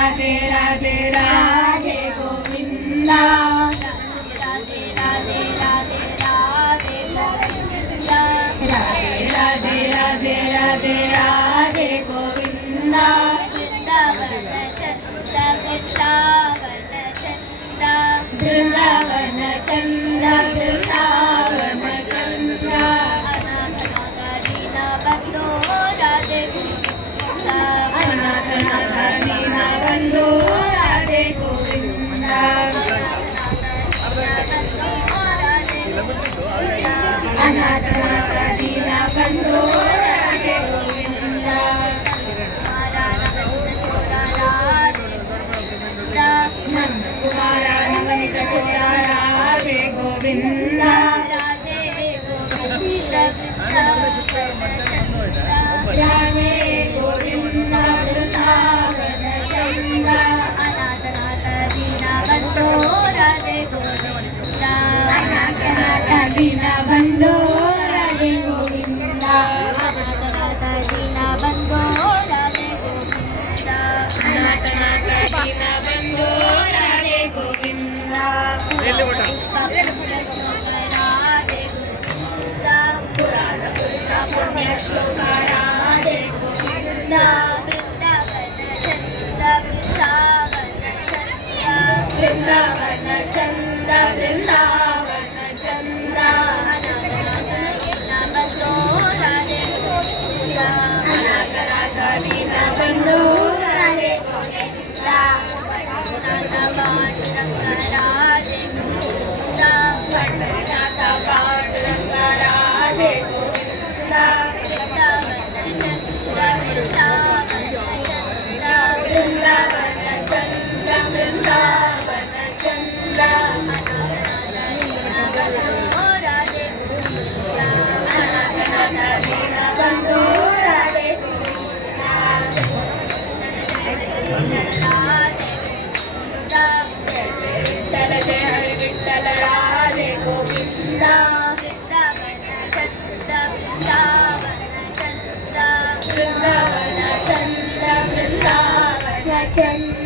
राधे राधे राधे गोविंदा राधे राधे राधे राधे गोविंदा राधे राधे राधे राधे राधे गोविंदा वृंदावन चंद वृंदावन चंद वृंदावन चंद अनाथ नाथ दीन बंधु राधे गोविंदा अनाथ नाथ दीन बंधु राधे गोविंदा नंद कुमारा नवनीत चोरा राधे गोविंदा राधे गोविंदा राधे गोविंदा वृंदावन चंद अनाथ नाथ दीन बंधु राधे गोविंदा अनाथ नाथ दीन बंधु राधे गोविंदा अनाथ नाथ दीन बंधु राधे गोविंदा अनाथ नाथ दीन बंधु राधे गोविंदा पुराण पुरुष पुण्य श्लोक राधे गोविंदा वृंदावन चंद वृंदावन चंद अनाथ नाथ दीन बंधु राधे गोविंदा पंढरीनाथ पांडुरंग राधे गोविंदा वृंदावन चंद वृंदावन चंद अनाथ नाथ दीन बंधु राधे गोविंदा विठ्ठल जय हरि विठ्ठल राधे गोविंदा वृंदावन चंद वृंदावन चंद